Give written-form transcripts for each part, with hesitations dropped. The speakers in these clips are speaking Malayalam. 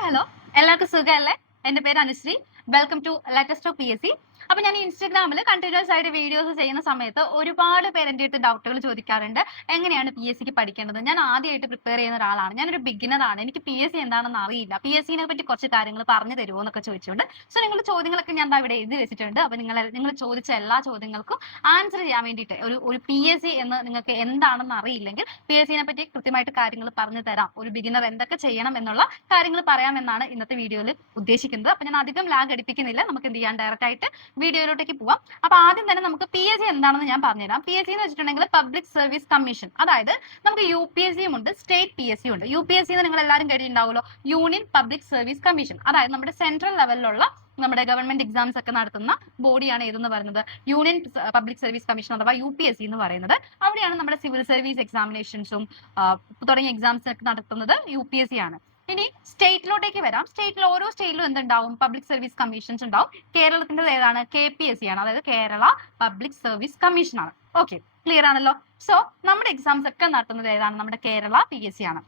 ഹായ് ഹലോ, എല്ലാവർക്കും സുഖമല്ലേ? എന്റെ പേര് Anushree. Welcome to latest of PSC. അപ്പൊ ഞാൻ ഇൻസ്റ്റാഗ്രാമിൽ കണ്ടിന്യൂസ് ആയിട്ട് വീഡിയോസ് ചെയ്യുന്ന സമയത്ത് ഒരുപാട് പേര് എൻ്റെ അടുത്ത് ഡൗട്ടുകൾ ചോദിക്കാറുണ്ട്. എങ്ങനെയാണ് PSCക്ക് പഠിക്കേണ്ടത്? ഞാൻ ആദ്യമായിട്ട് പ്രിപ്പയർ ചെയ്യുന്ന ഒരാളാണ്, ഞാനൊരു ബിഗിനർ ആണ്, എനിക്ക് PSC എന്താണെന്ന് അറിയില്ല, PSCനെ പറ്റി കുറച്ച് കാര്യങ്ങൾ പറഞ്ഞു തരുമോ എന്നൊക്കെ ചോദിച്ചുകൊണ്ട്. സോ നിങ്ങളുടെ ചോദ്യങ്ങളൊക്കെ ഞാൻ ഇവിടെ എഴുതി വെച്ചിട്ടുണ്ട്. അപ്പൊ നിങ്ങൾ ചോദിച്ച എല്ലാ ചോദ്യങ്ങൾക്കും ആൻസർ ചെയ്യാൻ വേണ്ടിയിട്ട് ഒരു PSC എന്ന് നിങ്ങൾക്ക് എന്താണെന്ന് അറിയില്ലെങ്കിൽ PSCനെ പറ്റി കൃത്യമായിട്ട് കാര്യങ്ങൾ പറഞ്ഞു തരാം. ഒരു ബിഗിനർ എന്തൊക്കെ ചെയ്യണം എന്നുള്ള കാര്യങ്ങൾ പറയാമെന്നാണ് ഇന്നത്തെ വീഡിയോയിൽ ഉദ്ദേശിക്കുന്നത്. അപ്പൊ ഞാൻ അധികം ലാഗ് അടിപ്പിക്കുന്നില്ല, നമുക്ക് എന്ത് ചെയ്യാൻ ഡയറക്റ്റ് ആയിട്ട് വീഡിയോയിലോട്ടേക്ക് പോവാം. അപ്പൊ ആദ്യം തന്നെ നമുക്ക് PSC എന്താണെന്ന് ഞാൻ പറഞ്ഞുതരാം. PSC എന്ന് വെച്ചിട്ടുണ്ടെങ്കിൽ പബ്ലിക് സർവീസ് കമ്മീഷൻ. അതായത് നമുക്ക് UPSCയും ഉണ്ട്, സ്റ്റേറ്റ് PSC ഉണ്ട്. UPSC എന്ന് നിങ്ങൾ എല്ലാവരും കേട്ടിട്ടുണ്ടാവുമല്ലോ, യൂണിയൻ പബ്ലിക് സർവീസ് കമ്മീഷൻ. അതായത് നമ്മുടെ സെൻട്രൽ ലെവലിലുള്ള നമ്മുടെ ഗവൺമെന്റ് എക്സാംസ് ഒക്കെ നടത്തുന്ന ബോഡിയാണ് ഏതെന്ന് പറയുന്നത് യൂണിയൻ പബ്ലിക് സർവീസ് കമ്മീഷൻ അഥവാ UPSC എന്ന് പറയുന്നത്. അവിടെയാണ് നമ്മുടെ സിവിൽ സർവീസ് എക്സാമിനേഷൻസും തുടങ്ങിയ എക്സാംസ് ഒക്കെ നടത്തുന്നത് UPSC ആണ്. ഇനി സ്റ്റേറ്റിലോട്ടേക്ക് വരാം. ഓരോ സ്റ്റേറ്റിലും എന്തുണ്ടാവും? പബ്ലിക് സർവീസ് കമ്മീഷൻസ് ഉണ്ടാവും. കേരളത്തിന്റെ ഏതാണ്? KPSC ആണ്, അതായത് കേരള പബ്ലിക് സർവീസ് കമ്മീഷൻ ആണ്. ഓക്കെ, ക്ലിയർ ആണല്ലോ? സോ നമ്മുടെ എക്സാംസ് ഒക്കെ നടത്തുന്നത് ഏതാണ്? നമ്മുടെ കേരള PSC ആണ്.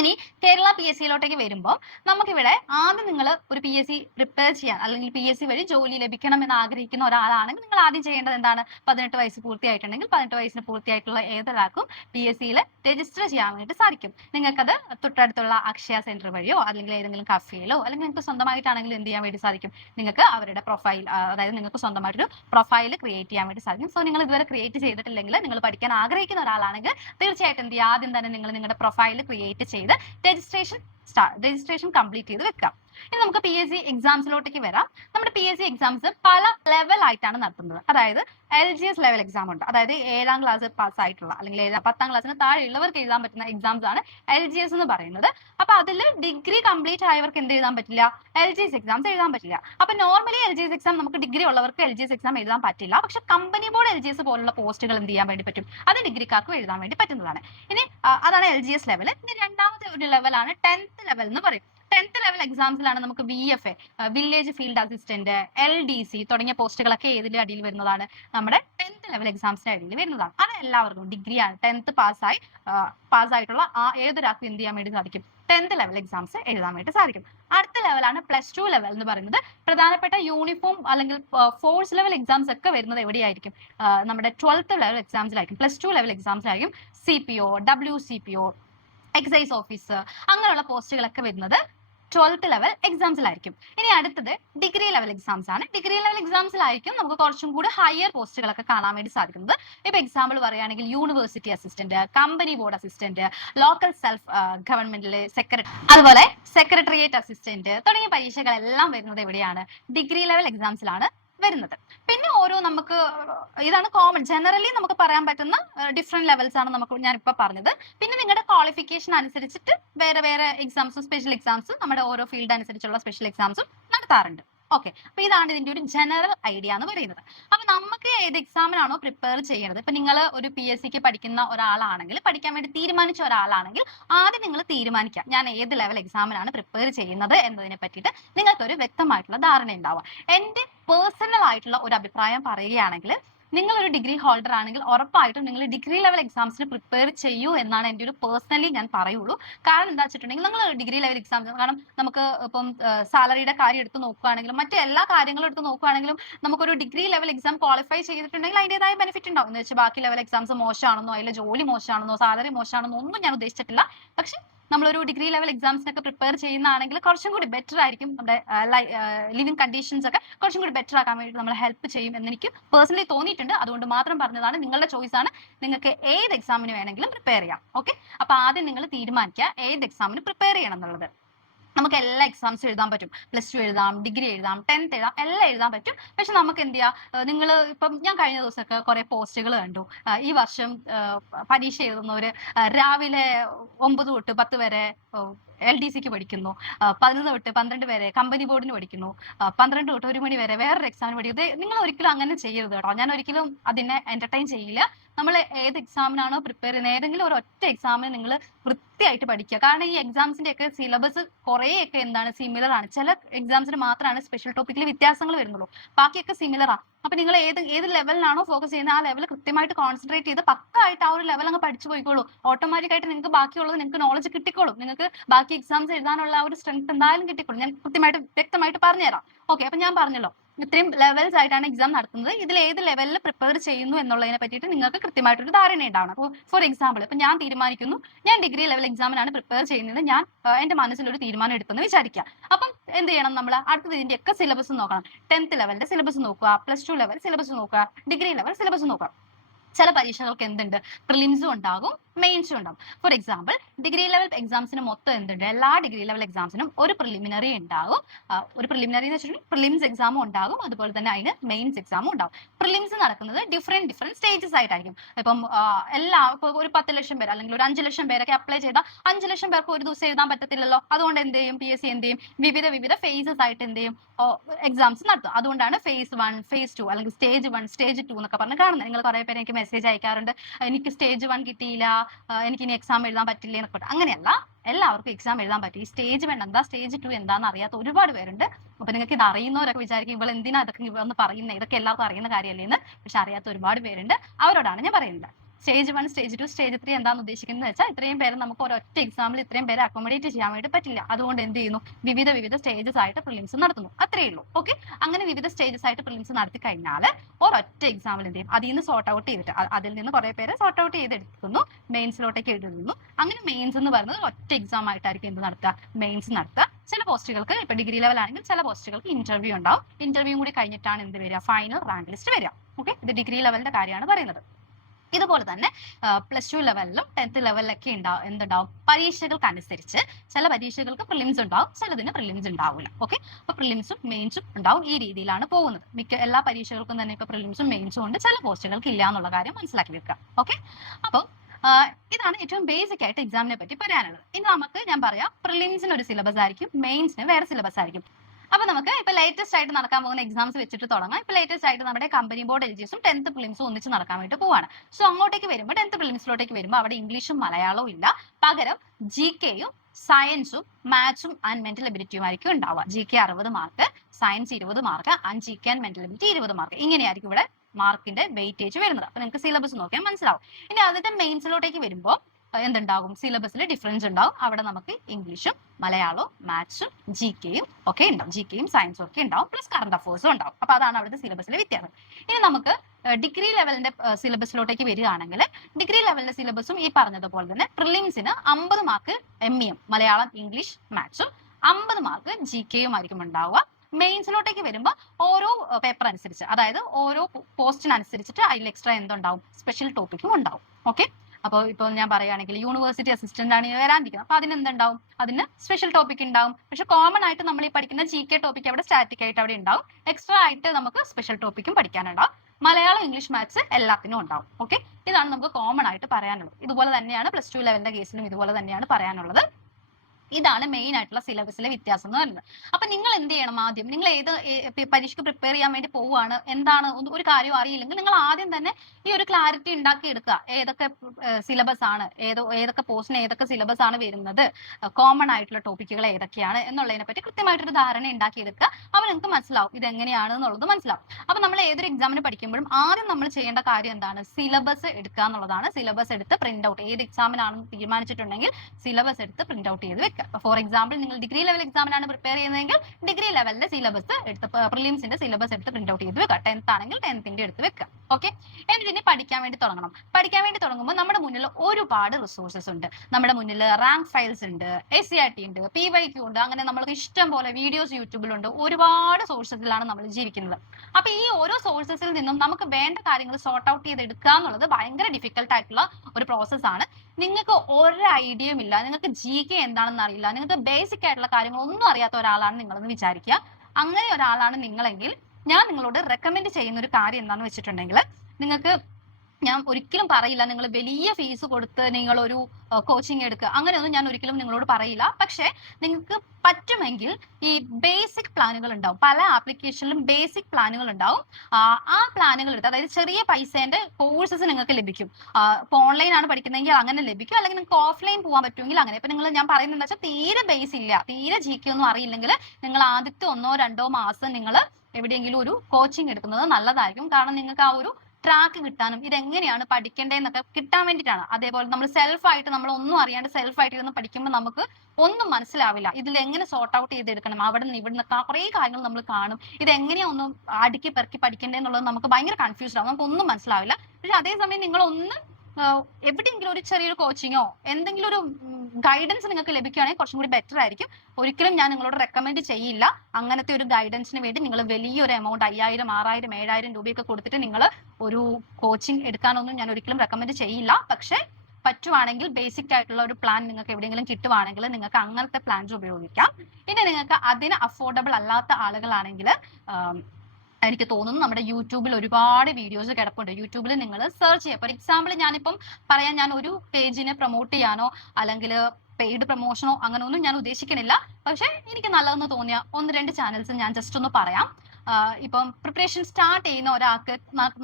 ഇനി കേരള PSCയിലോട്ടേക്ക് വരുമ്പോൾ നമുക്കിവിടെ ആദ്യം നിങ്ങൾ ഒരു PSC പ്രിപ്പയർ ചെയ്യാൻ അല്ലെങ്കിൽ PSC വഴി ജോലി ലഭിക്കണം എന്ന് ആഗ്രഹിക്കുന്ന ഒരാളാണെങ്കിൽ നിങ്ങൾ ആദ്യം ചെയ്യേണ്ടത് എന്താണ്? 18 വയസ്സ് പൂർത്തിയായിട്ടുണ്ടെങ്കിൽ 18 വയസ്സിന് പൂർത്തിയായിട്ടുള്ള ഏതൊരാൾക്കും PSCയിൽ രജിസ്റ്റർ ചെയ്യാൻ വേണ്ടിയിട്ട് സാധിക്കും. നിങ്ങൾക്കത് തൊട്ടടുത്തുള്ള അക്ഷയ സെന്റർ വഴിയോ അല്ലെങ്കിൽ ഏതെങ്കിലും കഫേയിലോ അല്ലെങ്കിൽ നിങ്ങൾക്ക് സ്വന്തമായിട്ടാണെങ്കിൽ എന്ത് ചെയ്യാൻ വേണ്ടി സാധിക്കും? നിങ്ങൾക്ക് അവരുടെ പ്രൊഫൈൽ, അതായത് നിങ്ങൾക്ക് സ്വന്തമായിട്ടൊരു പ്രൊഫൈൽ ക്രിയേറ്റ് ചെയ്യാൻ വേണ്ടി സാധിക്കും. സോ നിങ്ങൾ ഇതുവരെ ക്രിയേറ്റ് ചെയ്തിട്ടില്ലെങ്കിൽ, നിങ്ങൾ പഠിക്കാൻ ആഗ്രഹിക്കുന്ന ഒരാളാണെങ്കിൽ തീർച്ചയായിട്ടും എന്ത് ചെയ്യുക? ആദ്യം തന്നെ നിങ്ങൾ നിങ്ങളുടെ പ്രൊഫൈൽ ക്രിയേറ്റ് ചെയ്ത് രജിസ്ട്രേഷൻ കംപ്ലീറ്റ് ചെയ്ത് വെക്കാം. ഇനി നമുക്ക് PSC എക്സാംസിലോട്ടേക്ക് വരാം. നമ്മുടെ PSC എക്സാംസ് പല ലെവൽ ആയിട്ടാണ് നടത്തുന്നത്. അതായത് LGS ലെവൽ എക്സാം ഉണ്ട്, അതായത് 7ാം ക്ലാസ് പാസ് ആയിട്ടുള്ള അല്ലെങ്കിൽ 10ാം ക്ലാസ്സിന് താഴെയുള്ളവർക്ക് എഴുതാൻ പറ്റുന്ന എക്സാംസ് ആണ് LGS എന്ന് പറയുന്നത്. അപ്പൊ അതിൽ ഡിഗ്രി കംപ്ലീറ്റ് ആയവർക്ക് എന്ത് എഴുതാൻ പറ്റില്ല? LGS എക്സാംസ് എഴുതാൻ പറ്റില്ല. അപ്പൊ നോർമലി LGS എക്സാം നമുക്ക് ഡിഗ്രി ഉള്ളവർക്ക് LGS എക്സാം എഴുതാൻ പറ്റില്ല. പക്ഷെ കമ്പനി ബോർഡ് LGS പോലുള്ള പോസ്റ്റുകൾ എന്ത് ചെയ്യാൻ വേണ്ടി പറ്റും? അത് ഡിഗ്രിക്കാർക്കും എഴുതാൻ വേണ്ടി പറ്റുന്നതാണ്. ഇനി അതാണ് LGS ലെവൽ. ഇനി രണ്ടാമത്തെ ഒരു ലെവലാണ് 10th ലെവൽ എന്ന് പറയും. 10th ലെവൽ എക്സാംസിലാണ് നമുക്ക് VFA, village field assistant, LDC തുടങ്ങിയ പോസ്റ്റുകളൊക്കെ ഏതിന്റെ അടിയിൽ വരുന്നതാണ്? നമ്മുടെ 10th ലെവൽ എക്സാംസിന്റെ അടിയിൽ വരുന്നതാണ്. അത് എല്ലാവർക്കും ഡിഗ്രിയാണ്, 10th പാസ്സായിട്ടുള്ള ഏതൊരാൾക്കും എന്ത് ചെയ്യാൻ വേണ്ടി സാധിക്കും? 10th ലെവൽ എക്സാംസ് എഴുതാൻ വേണ്ടി സാധിക്കും. അടുത്ത ലെവലാണ് +2 ലെവൽ എന്ന് പറയുന്നത്. പ്രധാനപ്പെട്ട യൂണിഫോം അല്ലെങ്കിൽ ഫോഴ്സ് ലെവൽ എക്സാംസ് ഒക്കെ വരുന്നത് എവിടെയായിരിക്കും? നമ്മുടെ 12th ലെവൽ എക്സാംസിലായിരിക്കും. +2 ലെവൽ എക്സാംസിലായിരിക്കും. CPO, WCPO, എക്സൈസ് ഓഫീസർ അങ്ങനെയുള്ള പോസ്റ്റുകളൊക്കെ വരുന്നത് 12th ലെവൽ എക്സാംസിലായിരിക്കും. ഇനി അടുത്തത് ഡിഗ്രി ലെവൽ എക്സാംസ് ആണ്. ഡിഗ്രി ലെവൽ എക്സാംസിലായിരിക്കും നമുക്ക് കുറച്ചും കൂടി ഹയർ പോസ്റ്റുകളൊക്കെ കാണാൻ വേണ്ടി സാധിക്കുന്നത്. ഇപ്പൊ എക്സാമ്പിൾ പറയുകയാണെങ്കിൽ university assistant, company board assistant, local self ഗവൺമെന്റിലെ സെക്രട്ടറി, അതുപോലെ സെക്രട്ടേറിയറ്റ് അസിസ്റ്റന്റ് തുടങ്ങിയ പരീക്ഷകളെല്ലാം വരുന്നത് എവിടെയാണ്? ഡിഗ്രി ലെവൽ എക്സാംസിലാണ് വരുന്നത്. പിന്നെ ഓരോ നമുക്ക് ഇതാണ് കോമൺ, ജനറലി നമുക്ക് പറയാൻ പറ്റുന്ന ഡിഫറെന്റ് ലെവൽസ് ആണ് ഞാനിപ്പോ പറഞ്ഞത്. പിന്നെ നിങ്ങളുടെ ക്വാളിഫിക്കേഷൻ അനുസരിച്ചിട്ട് വേറെ വേറെ എക്സാംസും സ്പെഷ്യൽ എക്സാംസും നമ്മുടെ ഓരോ ഫീൽഡ് അനുസരിച്ചുള്ള സ്പെഷ്യൽ എക്സാംസും നടത്താറുണ്ട്. ഓക്കെ, അപ്പൊ ഇതാണ് ഇതിന്റെ ഒരു ജനറൽ ഐഡിയ എന്ന് പറയുന്നത്. അപ്പൊ നമുക്ക് ഏത് എക്സാമിനാണോ പ്രിപ്പയർ ചെയ്യുന്നത്, ഇപ്പൊ നിങ്ങൾ ഒരു PSCക്ക് പഠിക്കുന്ന ഒരാളാണെങ്കിൽ, പഠിക്കാൻ വേണ്ടി തീരുമാനിച്ച ഒരാളാണെങ്കിൽ ആദ്യം നിങ്ങൾ തീരുമാനിക്കുക ഞാൻ ഏത് ലെവൽ എക്സാമിനാണ് പ്രിപ്പയർ ചെയ്യുന്നത് എന്നതിനെ പറ്റിയിട്ട് നിങ്ങൾക്കൊരു വ്യക്തമായിട്ടുള്ള ധാരണ ഉണ്ടാവുക. എന്റെ പേഴ്സണൽ ആയിട്ടുള്ള ഒരു അഭിപ്രായം പറയുകയാണെങ്കിൽ, നിങ്ങൾ ഒരു ഡിഗ്രി ഹോൾഡർ ആണെങ്കിൽ ഉറപ്പായിട്ടും നിങ്ങൾ ഡിഗ്രി ലെവൽ എക്സാംസിന് പ്രിപ്പയർ ചെയ്യൂ എന്നാണ് എൻ്റെ ഒരു പേഴ്സണലി ഞാൻ പറയുള്ളൂ. കാരണം എന്താ വെച്ചിട്ടുണ്ടെങ്കിൽ നിങ്ങൾ ഡിഗ്രി ലെവൽ എക്സാംസ്, കാരണം നമുക്ക് ഇപ്പം സാലറിയുടെ കാര്യം എടുത്ത് നോക്കുകയാണെങ്കിലും മറ്റു എല്ലാ കാര്യങ്ങളും എടുത്ത് നോക്കുകയാണെങ്കിലും നമുക്കൊരു ഡിഗ്രി ലെവൽ എക്സാം ക്വാളിഫൈ ചെയ്തിട്ടുണ്ടെങ്കിൽ അതിൻ്റെതായ ബെനിഫിറ്റ് ഉണ്ടാവും. എന്ന് വെച്ചാൽ ബാക്കി ലെവൽ എക്സാംസ് മോശമാണെന്നോ അതിലെ ജോലി മോശമാണെന്നോ സാലറി മോശമാണെന്നോ ഒന്നും ഞാൻ ഉദ്ദേശിച്ചിട്ടില്ല. പക്ഷെ നമ്മളൊരു ഡിഗ്രി ലെവൽ എക്സാംസിനൊക്കെ പ്രിപ്പയർ ചെയ്യുന്നതാണെങ്കിൽ കുറച്ചും കൂടി ബെറ്റർ ആയിരിക്കും. നമ്മുടെ ലിവിങ് കണ്ടീഷൻസ് ഒക്കെ കുറച്ചും കൂടി ബെറ്റർ ആക്കാൻ വേണ്ടി നമ്മളെ ഹെൽപ്പ് ചെയ്യും എന്ന് എനിക്ക് പേഴ്സണലി തോന്നിയിട്ടുണ്ട്. അതുകൊണ്ട് മാത്രം പറഞ്ഞതാണ്. നിങ്ങളുടെ ചോയ്സ് ആണ്, നിങ്ങൾക്ക് ഏത് എക്സാമിന് വേണമെങ്കിലും പ്രിപ്പയർ ചെയ്യാം. ഓക്കെ, അപ്പൊ ആദ്യം നിങ്ങൾ തീരുമാനിക്കുക ഏത് എക്സാമിന് പ്രിപ്പയർ ചെയ്യണം എന്നുള്ളത്. നമുക്ക് എല്ലാ എക്സാംസും എഴുതാൻ പറ്റും. +2 എഴുതാം, ഡിഗ്രി എഴുതാം, 10th എഴുതാം, എല്ലാം എഴുതാൻ പറ്റും. പക്ഷെ നമുക്ക് എന്ത് ചെയ്യാം? നിങ്ങൾ ഇപ്പം ഞാൻ കഴിഞ്ഞ ദിവസമൊക്കെ കുറെ പോസ്റ്റുകൾ കണ്ടു. ഈ വർഷം പരീക്ഷ എഴുതുന്നവര് രാവിലെ 9 തൊട്ട് 10 വരെ LDCക്ക് പഠിക്കുന്നു, 11 തൊട്ട് 12 വരെ കമ്പനി ബോർഡിന് പഠിക്കുന്നു, 12 തൊട്ട് 1 മണി വരെ വേറൊരു എക്സാമിന് പഠിക്കുന്നത്. നിങ്ങൾ ഒരിക്കലും അങ്ങനെ ചെയ്യരുത് കേട്ടോ. ഞാൻ ഒരിക്കലും അതിനെ എന്റർടൈൻ ചെയ്യില്ല. നമ്മൾ ഏത് എക്സാമിനാണോ പ്രിപ്പയർ ചെയ്യുന്നത് ഏതെങ്കിലും ഒരു ഒറ്റ എക്സാമിന് നിങ്ങൾ വൃത്തിയായിട്ട് പഠിക്കുക. കാരണം ഈ എക്സാംസിന്റെ ഒക്കെ സിലബസ് കുറേയൊക്കെ എന്താണ് സിമിലർ ആണ്. ചില എക്സാംസിന് മാത്രമാണ് സ്പെഷ്യൽ ടോപ്പിക്കിൽ വ്യത്യാസങ്ങൾ വരുന്നുള്ളൂ, ബാക്കിയൊക്കെ സിമിലർ ആണ്. അപ്പൊ നിങ്ങൾ ഏത് ലെവലിലാണോ ഫോക്കസ് ചെയ്യുന്നത് ആ ലെവൽ കൃത്യമായിട്ട് കോൺസെൻട്രേറ്റ് ചെയ്ത് പക്കായിട്ട് ആ ഒരു ലെവൽ അങ്ങ് പഠിച്ചു പോയിക്കോളൂ. ഓട്ടോമാറ്റിക് ആയിട്ട് നിങ്ങൾക്ക് ബാക്കിയുള്ളത് നിങ്ങൾക്ക് നോളജ് കിട്ടിക്കോളും. നിങ്ങൾക്ക് ബാക്കി എക്സാംസ് എഴുതാനുള്ള ആ ഒരു സ്ട്രെങ്ത് എന്തായാലും കിട്ടിക്കോളും. ഞാൻ കൃത്യമായിട്ട് വ്യക്തമായിട്ട് പറഞ്ഞുതരാം. ഓക്കെ, അപ്പൊ ഞാൻ പറഞ്ഞല്ലോ ഇത്രയും ലെവൽസ് ആയിട്ടാണ് എക്സാം നടത്തുന്നത്. ഇതിൽ ഏത് ലെവലിൽ പ്രിപ്പയർ ചെയ്യുന്നു എന്നുള്ളതിനെ പറ്റിയിട്ട് നിങ്ങൾക്ക് കൃത്യമായിട്ടൊരു ധാരണ ഉണ്ടാവണം. അപ്പോൾ ഫോർ എക്സാമ്പിൾ ഇപ്പൊ ഞാൻ തീരുമാനിക്കുന്നു ഞാൻ ഡിഗ്രി ലെവൽ എക്സാമിനാണ് പ്രിപ്പയർ ചെയ്യുന്നത്, ഞാൻ എന്റെ മനസ്സിലൊരു തീരുമാനം എടുത്തെന്ന് വിചാരിക്കുക. അപ്പം എന്ത് ചെയ്യണം, നമ്മൾ അടുത്തത് ഇതിന്റെ ഒക്കെ സിലബസ് നോക്കണം. 10th ലെവലിന്റെ സിലബസ് നോക്കുക, +2 ലെവൽ സിലബസ് നോക്കുക, ഡിഗ്രി ലെവൽ സിലബസ് നോക്കുക. ചില പരീക്ഷകൾക്ക് എന്തുണ്ട്, പ്രിലിംസും ഉണ്ടാകും മെയിൻസും ഉണ്ടാകും. ഫോർ എക്സാമ്പിൾ ഡിഗ്രി ലെവൽ എക്സാംസിന് മൊത്തം എന്തുണ്ട്, എല്ലാ ഡിഗ്രി ലെവൽ എക്സാംസിനും ഒരു പ്രിലിമിനറി ഉണ്ടാകും. ഒരു പ്രിലിമിനറി എന്ന് വെച്ചിട്ടുണ്ടെങ്കിൽ പ്രിലിംസ് എക്സാമും ഉണ്ടാകും, അതുപോലെ തന്നെ അതിന് മെയിൻസ് എക്സാമും ഉണ്ടാകും. പ്രിലിംസ് നടക്കുന്നത് ഡിഫറെന്റ് സ്റ്റേജസ് ആയിട്ടായിരിക്കും. ഇപ്പം ഇപ്പൊ ഒരു 10 ലക്ഷം പേര് അല്ലെങ്കിൽ ഒരു 5 ലക്ഷം പേരൊക്കെ അപ്ലൈ ചെയ്താൽ 5 ലക്ഷം പേർക്ക് ഒരു ദിവസം എഴുതാൻ പറ്റത്തില്ലല്ലോ. അതുകൊണ്ട് എന്ത് ചെയ്യും, PSC എന്ത് ചെയ്യും, വിവിധ ഫേസസ് ആയിട്ട് എന്ത് ചെയ്യും, എക്സാംസ് നടത്തും. അതുകൊണ്ടാണ് phase 1, phase 2 അല്ലെങ്കിൽ സ്റ്റേജ് 1, സ്റ്റേജ് 2 എന്നൊക്കെ പറഞ്ഞ് കാണുന്നത്. നിങ്ങൾ കുറെ പേര് എനിക്ക് മെസ്സേജ് അയക്കാറുണ്ട്, എനിക്ക് സ്റ്റേജ് 1 കിട്ടിയില്ല, എനിക്ക് ഇനി എക്സാം എഴുതാൻ പറ്റില്ല എന്നൊക്കെ. അങ്ങനെയല്ല, എല്ലാവർക്കും എക്സാം എഴുതാൻ പറ്റും. ഈ സ്റ്റേജ് 1 എന്താ, സ്റ്റേജ് 2 എന്താണെന്ന് അറിയാത്ത ഒരുപാട് പേരുണ്ട്. അപ്പൊ നിങ്ങൾക്ക് ഇത് അറിയുന്നവരൊക്കെ വിചാരിക്കും ഇവൾ എന്തിനാ ഇതൊക്കെ ഒന്ന് പറയുന്നത്, ഇതൊക്കെ എല്ലാവർക്കും അറിയുന്ന കാര്യമല്ലേ എന്ന്. പക്ഷെ അറിയാത്ത ഒരുപാട് പേരുണ്ട്, അവരോടാണ് ഞാൻ പറയുന്നത്. സ്റ്റേജ് 1, സ്റ്റേജ് 2, സ്റ്റേജ് 3 എന്താണെന്ന് ഉദ്ദേശിക്കുന്നത് വെച്ചാൽ ഇത്രയും പേര് നമുക്ക് ഒരൊറ്റ എക്സാമിൽ ഇത്രയും പേരെ അക്കോമഡേറ്റ് ചെയ്യാൻ വേണ്ടി പറ്റില്ല. അതുകൊണ്ട് എന്ത് ചെയ്യുന്നു, വിവിധ സ്റ്റേജസ് ആയിട്ട് പ്രിലിംസ് നടത്തുന്നു, അത്രേ ഉള്ളൂ. ഓക്കെ, അങ്ങനെ വിവിധ സ്റ്റേജസ് ആയിട്ട് പ്രിലിംസ് നടത്തി കഴിഞ്ഞാൽ ഒരൊറ്റ എക്സാമിൽ എന്ത് ചെയ്യും, അതിൽ നിന്ന് സോർട്ട് ഔട്ട് ചെയ്തിട്ട് അതിൽ നിന്ന് കുറെ പേര് സോർട്ട് ഔട്ട് ചെയ്തെടുക്കുന്നു, മെയിൻസിലോട്ടേക്ക് എഴുതുന്നു. അങ്ങനെ മെയിൻസ് എന്ന് പറയുന്നത് ഒറ്റ എക്സാം ആയിട്ടായിരിക്കും എന്ത് നടത്തുക, മെയിൻസ് നടത്തുക. ചില പോസ്റ്റുകൾക്ക് ഇപ്പൊ ഡിഗ്രി ലെവൽ ആണെങ്കിൽ ചില പോസ്റ്റുകൾക്ക് ഇന്റർവ്യൂ ഉണ്ടാവും. ഇന്റർവ്യൂ കൂടി കഴിഞ്ഞിട്ടാണ് എന്ത് വരിക, ഫൈനൽ റാങ്ക് ലിസ്റ്റ് വരിക. ഓക്കെ, ഇത് ഡിഗ്രി ലെവലിന്റെ കാര്യമാണ് പറയുന്നത്. ഇതുപോലെ തന്നെ +2 ലെവലിലും 10th ലെവലിലൊക്കെ എന്തുണ്ടാവും, പരീക്ഷകൾക്ക് അനുസരിച്ച് ചില പരീക്ഷകൾക്ക് പ്രിലിംസ് ഉണ്ടാവും, ചിലതിന് പ്രിലിംസ് ഉണ്ടാവില്ല. ഓക്കെ, അപ്പൊ പ്രിലിംസും മെയിൻസും ഉണ്ടാവും. ഈ രീതിയിലാണ് പോകുന്നത്. എല്ലാ പരീക്ഷകൾക്കും തന്നെ ഇപ്പൊ പ്രിലിംസും മെയിൻസും ഉണ്ട്, ചില പോസ്റ്റുകൾക്ക് ഇല്ല എന്നുള്ള കാര്യം മനസ്സിലാക്കി വെക്കുക. ഓക്കെ, അപ്പോൾ ഇതാണ് ഏറ്റവും ബേസിക് ആയിട്ട് എക്സാമിനെ പറ്റി പറയാനുള്ളത്. ഇനി നമുക്ക് ഞാൻ പറയാം, പ്രിലിംസിന് ഒരു സിലബസ് ആയിരിക്കും, മെയിൻസിന് വേറെ സിലബസ് ആയിരിക്കും. അപ്പൊ നമുക്ക് ഇപ്പൊ ലേറ്റസ്റ്റ് ആയിട്ട് നടക്കാൻ പോകുന്ന എക്സാംസ് വെച്ചിട്ട് തുടങ്ങാം. ഇപ്പൊ ലേറ്റസ്റ്റ് ആയിട്ട് നമ്മുടെ കമ്പനി ബോർഡ് LGSഉം 10th പ്രിലിംസും ഒന്നിച്ച് നടക്കാൻ വേണ്ടി പോവാണ്. സോ അങ്ങോട്ടേക്ക് വരുമ്പോൾ 10th പ്രിലിംസിലോട്ടേക്ക് വരുമ്പോൾ അവിടെ ഇംഗ്ലീഷും മലയാളവും ഇല്ല, പകരം GKയും സയൻസും മാത്സും ആൻഡ് മെന്റൽ എബിലിറ്റിയും ആയിരിക്കും ഉണ്ടാവുക. GK 60 mark, science 20 mark and GK and mental ability 20 mark. ഇങ്ങനെയായിരിക്കും ഇവിടെ മാർക്കിന്റെ വെയിറ്റേജ് വരുന്നത്. അപ്പൊ നിങ്ങൾക്ക് സിലബസ് നോക്കിയാൽ മനസ്സിലാവും. ഇനി അതിന്റെ മെയിൻസിലോട്ടേക്ക് വരുമ്പോൾ എന്തുണ്ടാകും, സിലബസിൽ ഡിഫറൻസ് ഉണ്ടാവും. അവിടെ നമുക്ക് ഇംഗ്ലീഷും മലയാളവും മാത്സും GKയും ഒക്കെ ഉണ്ടാവും, GKയും സയൻസും ഒക്കെ ഉണ്ടാവും, പ്ലസ് കറണ്ട് അഫേഴ്സും ഉണ്ടാവും. അപ്പൊ അതാണ് അവിടുത്തെ സിലബസിലെ വ്യത്യാസം. ഇനി നമുക്ക് ഡിഗ്രി ലെവലിന്റെ സിലബസിലോട്ടേക്ക് വരികയാണെങ്കിൽ ഡിഗ്രി ലെവലിന്റെ സിലബസും ഈ പറഞ്ഞതുപോലെ തന്നെ പ്രിലിംസിന് 50 മാർക്ക് MEM മലയാളം ഇംഗ്ലീഷ് മാത്സും 50 മാർക്ക് GKയും ആയിരിക്കും ഉണ്ടാവുക. മെയിൻസിലോട്ടേക്ക് വരുമ്പോൾ ഓരോ പേപ്പർ അനുസരിച്ച്, അതായത് ഓരോ പോസ്റ്റിനനുസരിച്ചിട്ട് അതിൽ എക്സ്ട്രാ എന്തുണ്ടാവും, സ്പെഷ്യൽ ടോപ്പിക്കും ഉണ്ടാവും. ഓക്കെ, അപ്പോൾ ഇപ്പോൾ ഞാൻ പറയുകയാണെങ്കിൽ യൂണിവേഴ്സിറ്റി അസിസ്റ്റന്റ് ആണ് വരാനിരിക്കുന്നത്, അപ്പൊ അതിന് എന്തുണ്ടാവും, അതിന് സ്പെഷ്യൽ ടോപ്പിക് ഉണ്ടാവും. പക്ഷെ കോമൺ ആയിട്ട് നമ്മൾ ഈ പഠിക്കുന്ന GK ടോപ്പിക് അവിടെ സ്റ്റാറ്റിക് ആയിട്ട് അവിടെ ഉണ്ടാവും. എക്സ്ട്രാ ആയിട്ട് നമുക്ക് സ്പെഷ്യൽ ടോപ്പിക്കും പഠിക്കാനുണ്ടാവും. മലയാളം ഇംഗ്ലീഷ് മാത്സ് എല്ലാത്തിനും ഉണ്ടാവും. ഓക്കെ, ഇതാണ് നമുക്ക് കോമൺ ആയിട്ട് പറയാനുള്ളത്. ഇതുപോലെ തന്നെയാണ് +2 ലെവലിന്റെ കേസിലും ഇതുപോലെ തന്നെയാണ് പറയാനുള്ളത്. ഇതാണ് മെയിൻ ആയിട്ടുള്ള സിലബസിലെ വ്യത്യാസം എന്ന് പറയുന്നത്. അപ്പൊ നിങ്ങൾ എന്ത് ചെയ്യണം, ആദ്യം നിങ്ങൾ ഏത് പരീക്ഷയ്ക്ക് പ്രിപ്പയർ ചെയ്യാൻ വേണ്ടി പോവുകയാണ്, എന്താണ് ഒരു കാര്യം അറിയില്ലെങ്കിൽ നിങ്ങൾ ആദ്യം തന്നെ ഈ ഒരു ക്ലാരിറ്റി ഉണ്ടാക്കി എടുക്കുക. ഏതൊക്കെ സിലബസ് ആണ്, ഏതൊക്കെ പോസ്റ്റിന് ഏതൊക്കെ സിലബസ് ആണ് വരുന്നത്, കോമൺ ആയിട്ടുള്ള ടോപ്പിക്കുകൾ ഏതൊക്കെയാണ് എന്നുള്ളതിനെ പറ്റി കൃത്യമായിട്ടൊരു ധാരണ ഉണ്ടാക്കി എടുക്കുക. അപ്പോൾ നിങ്ങൾക്ക് മനസ്സിലാവും ഇത് എങ്ങനെയാണ് എന്നുള്ളത് മനസ്സിലാവും. അപ്പൊ നമ്മൾ ഏതൊരു എക്സാമിന് പഠിക്കുമ്പോഴും ആദ്യം നമ്മൾ ചെയ്യേണ്ട കാര്യം എന്താണ്, സിലബസ് എടുക്കുക എന്നുള്ളതാണ്. സിലബസ് എടുത്ത് പ്രിന്റ് ഔട്ട്, ഏത് എക്സാമിനാണെന്ന് തീരുമാനിച്ചിട്ടുണ്ടെങ്കിൽ സിലബസ് എടുത്ത് പ്രിന്റ് ഔട്ട് ചെയ്ത് വെക്കുക. ഫോർ എക്സാമ്പിൾ നിങ്ങൾ ഡിഗ്രി ലെവൽ എക്സാമിനാണ് പ്രിപ്പയർ ചെയ്യുന്നതെങ്കിൽ ഡിഗ്രി ലെവലിന്റെ സിലബസ് എടുത്ത്, പ്രിലിംസിന്റെ സിലബസ് എടുത്ത് പ്രിന്റ് ഔട്ട് ചെയ്ത് വെക്കുക. 10th ആണെങ്കിൽ 10th എടുത്ത് വെക്കുക. ഓക്കെ, എന്നിട്ട് ഇനി പഠിക്കാൻ വേണ്ടി തുടങ്ങണം. പഠിക്കാൻ വേണ്ടി തുടങ്ങുമ്പോൾ നമ്മുടെ മുന്നിൽ ഒരുപാട് റിസോഴ്സസ് ഉണ്ട്. നമ്മുടെ മുന്നിൽ റാങ്ക് ഫയൽസ് ഉണ്ട്, SCRT ഉണ്ട്, PYQ ഉണ്ട്, അങ്ങനെ നമ്മൾക്ക് ഇഷ്ടം പോലെ വീഡിയോസ് യൂട്യൂബിലുണ്ട്. ഒരുപാട് സോഴ്സസിലാണ് നമ്മൾ ജീവിക്കുന്നത്. അപ്പൊ ഈ ഓരോ സോഴ്സസിൽ നിന്നും നമുക്ക് വേണ്ട കാര്യങ്ങൾ സോർട്ട് ഔട്ട് ചെയ്ത് എടുക്കുക എന്നുള്ളത് ഭയങ്കര ഡിഫിക്കൽട്ട് ആയിട്ടുള്ള ഒരു പ്രോസസ്സാണ്. നിങ്ങൾക്ക് ഒരു ഐഡിയയും ഇല്ല, നിങ്ങൾക്ക് GK എന്താണെന്ന് അറിയില്ല, നിങ്ങൾക്ക് ബേസിക് ആയിട്ടുള്ള കാര്യങ്ങൾ ഒന്നും അറിയാത്ത ഒരാളാണ് നിങ്ങളെന്ന് വിചാരിക്കുക. അങ്ങനെ ഒരാളാണ് നിങ്ങളെങ്കിൽ ഞാൻ നിങ്ങളോട് റെക്കമെൻഡ് ചെയ്യുന്ന ഒരു കാര്യം എന്താണെന്ന് വെച്ചിട്ടുണ്ടെങ്കിൽ, നിങ്ങൾക്ക് ഞാൻ ഒരിക്കലും പറയില്ല നിങ്ങൾ വലിയ ഫീസ് കൊടുത്ത് നിങ്ങൾ ഒരു കോച്ചിങ് എടുക്കുക, അങ്ങനെയൊന്നും ഞാൻ ഒരിക്കലും നിങ്ങളോട് പറയില്ല. പക്ഷേ നിങ്ങൾക്ക് പറ്റുമെങ്കിൽ ഈ ബേസിക് പ്ലാനുകൾ ഉണ്ടാവും, പല ആപ്ലിക്കേഷനിലും ബേസിക് പ്ലാനുകൾ ഉണ്ടാവും. ആ പ്ലാനുകൾ എടുത്ത്, അതായത് ചെറിയ പൈസേന്റെ കോഴ്സസ് നിങ്ങൾക്ക് ലഭിക്കും. ഇപ്പോൾ ഓൺലൈൻ ആണ് പഠിക്കുന്നതെങ്കിൽ അങ്ങനെ ലഭിക്കും, അല്ലെങ്കിൽ നിങ്ങൾക്ക് ഓഫ്ലൈൻ പോകാൻ പറ്റുമെങ്കിൽ അങ്ങനെ. ഇപ്പൊ നിങ്ങൾ, ഞാൻ പറയുന്നത് വെച്ചാൽ തീരെ ബേസ് ഇല്ല, തീരെ GK ഒന്നും അറിയില്ലെങ്കിൽ നിങ്ങൾ ആദ്യത്തെ 1-2 മാസം നിങ്ങൾ എവിടെയെങ്കിലും ഒരു കോച്ചിങ് എടുക്കുന്നത് നല്ലതായിരിക്കും. കാരണം നിങ്ങൾക്ക് ആ ഒരു ട്രാക്ക് കിട്ടാനും ഇതെങ്ങനെയാണ് പഠിക്കേണ്ടതെന്നൊക്കെ കിട്ടാൻ വേണ്ടിയിട്ടാണ്. അതേപോലെ നമ്മൾ സെൽഫായിട്ട്, നമ്മൾ ഒന്നും അറിയാണ്ട് സെൽഫായിട്ട് ഇരുന്ന് പഠിക്കുമ്പോൾ നമുക്ക് ഒന്നും മനസ്സിലാവില്ല. ഇതിൽ എങ്ങനെ സോർട്ട് ഔട്ട് ചെയ്തെടുക്കണം, അവിടെ നിന്ന് ഇവിടെ നിന്ന് കുറേ കാര്യങ്ങൾ നമ്മൾ കാണും. ഇത് എങ്ങനെയാ ഒന്നും അടുക്കി പെറുക്കി പഠിക്കേണ്ടതെന്നുള്ളത് നമുക്ക് ഭയങ്കര കൺഫ്യൂഷൻ ആവും, നമുക്ക് ഒന്നും മനസ്സിലാവില്ല. പക്ഷെ അതേസമയം നിങ്ങൾ ഒന്ന് എവിടെയെങ്കിലും ഒരു ചെറിയൊരു കോച്ചിങ്ങോ എന്തെങ്കിലും ഒരു ഗൈഡൻസ് നിങ്ങൾക്ക് ലഭിക്കുകയാണെങ്കിൽ കുറച്ചും കൂടി ബെറ്റർ ആയിരിക്കും. ഒരിക്കലും ഞാൻ നിങ്ങളോട് റെക്കമെൻഡ് ചെയ്യില്ല അങ്ങനത്തെ ഒരു ഗൈഡൻസിന് വേണ്ടി നിങ്ങൾ വലിയൊരു എമൗണ്ട് 5000, 6000, 7000 രൂപയൊക്കെ കൊടുത്തിട്ട് നിങ്ങൾ ഒരു കോച്ചിങ് എടുക്കാനൊന്നും ഞാൻ ഒരിക്കലും റെക്കമെൻഡ് ചെയ്യില്ല. പക്ഷെ പറ്റുവാണെങ്കിൽ ബേസിക് ആയിട്ടുള്ള ഒരു പ്ലാൻ നിങ്ങൾക്ക് എവിടെയെങ്കിലും കിട്ടുവാണെങ്കിൽ നിങ്ങൾക്ക് അങ്ങനത്തെ പ്ലാൻസ് ഉപയോഗിക്കാം. ഇനി നിങ്ങൾക്ക് അതിന് അഫോർഡബിൾ അല്ലാത്ത ആളുകളാണെങ്കിൽ എനിക്ക് തോന്നുന്നു നമ്മുടെ യൂട്യൂബിൽ ഒരുപാട് വീഡിയോസ് കിടപ്പുണ്ട്. യൂട്യൂബിൽ നിങ്ങൾ സെർച്ച് ചെയ്യുക. ഫോർ എക്സാമ്പിൾ ഞാനിപ്പം പറയാൻ, ഞാൻ ഒരു പേജിനെ പ്രൊമോട്ട് ചെയ്യാനോ അല്ലെങ്കിൽ പെയ്ഡ് പ്രൊമോഷനോ അങ്ങനെ ഒന്നും ഞാൻ ഉദ്ദേശിക്കണില്ല. പക്ഷെ എനിക്ക് നല്ലതെന്ന് തോന്നിയ 1-2 ചാനൽസ് ഞാൻ ജസ്റ്റ് ഒന്ന് പറയാം. ഇപ്പം പ്രിപ്പറേഷൻ സ്റ്റാർട്ട് ചെയ്യുന്ന ഒരാൾക്ക്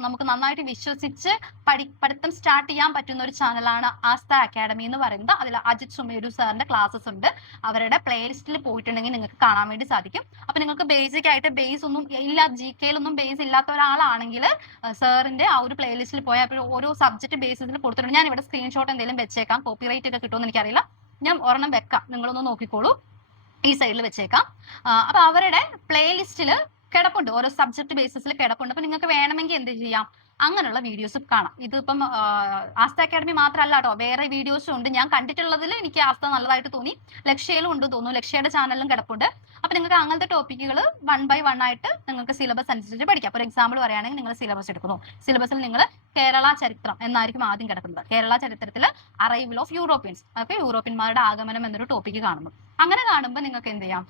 നമുക്ക് നന്നായിട്ട് വിശ്വസിച്ച് പഠിത്തം സ്റ്റാർട്ട് ചെയ്യാൻ പറ്റുന്ന ഒരു ചാനലാണ് ആസ്ഥ അക്കാഡമി എന്ന് പറയുന്നത്. അതിൽ അജിത് സുമേരു സാറിന്റെ ക്ലാസ്സസ് ഉണ്ട്. അവരുടെ പ്ലേലിസ്റ്റിൽ പോയിട്ടുണ്ടെങ്കിൽ നിങ്ങൾക്ക് കാണാൻ വേണ്ടി സാധിക്കും. അപ്പൊ നിങ്ങൾക്ക് ബേസിക് ആയിട്ട് ബേസ് ഒന്നും ഇല്ല, GKയിലൊന്നും ബേസ് ഇല്ലാത്ത ഒരാളാണെങ്കിൽ സാറിന്റെ ആ ഒരു പ്ലേലിസ്റ്റിൽ പോയാൽ ഓരോ സബ്ജക്ട് ബേസിസിൽ കൊടുത്തിട്ടുണ്ട്. ഞാൻ ഇവിടെ സ്ക്രീൻഷോട്ട് എന്തെങ്കിലും വെച്ചേക്കാം, കോപ്പിറൈറ്റ് ഒക്കെ കിട്ടുമെന്ന് എനിക്കറിയില്ല. ഞാൻ ഒരെണ്ണം വെക്കാം, നിങ്ങളൊന്ന് നോക്കിക്കോളൂ, ഈ സൈഡിൽ വെച്ചേക്കാം. അപ്പൊ അവരുടെ പ്ലേലിസ്റ്റിൽ കിടപ്പുണ്ട്, ഓരോ സബ്ജക്ട് ബേസിസിൽ കിടപ്പുണ്ട്. അപ്പൊ നിങ്ങൾക്ക് വേണമെങ്കിൽ എന്ത് ചെയ്യാം, അങ്ങനെയുള്ള വീഡിയോസ് കാണാം. ഇതിപ്പം ആസ്ഥ അക്കാഡമി മാത്രമല്ല കേട്ടോ, വേറെ വീഡിയോസും ഉണ്ട്. ഞാൻ കണ്ടിട്ടുള്ളതിൽ എനിക്ക് ആസ്ഥ നല്ലതായിട്ട് തോന്നി. ലക്ഷ്യയിലും ഉണ്ട് തോന്നുന്നു, ലക്ഷ്യയുടെ ചാനലിലും കിടപ്പുണ്ട്. അപ്പൊ നിങ്ങൾക്ക് അങ്ങനത്തെ ടോപ്പിക്കുകൾ 1 by 1 ആയിട്ട് നിങ്ങൾക്ക് സിലബസ് അനുസരിച്ച് പഠിക്കാം. ഫോർ എക്സാമ്പിൾ പറയുകയാണെങ്കിൽ നിങ്ങൾ സിലബസ് എടുക്കുന്നു, സിലബസിൽ നിങ്ങൾ കേരള ചരിത്രം എന്നായിരിക്കും ആദ്യം കിടക്കുന്നത്. കേരള ചരിത്രത്തിൽ അറൈവൽ ഓഫ് യൂറോപ്യൻസ്, അപ്പൊ യൂറോപ്യന്മാരുടെ ആഗമനം എന്നൊരു ടോപ്പിക്ക് കാണുന്നു. അങ്ങനെ കാണുമ്പോൾ നിങ്ങൾക്ക് എന്ത് ചെയ്യാം,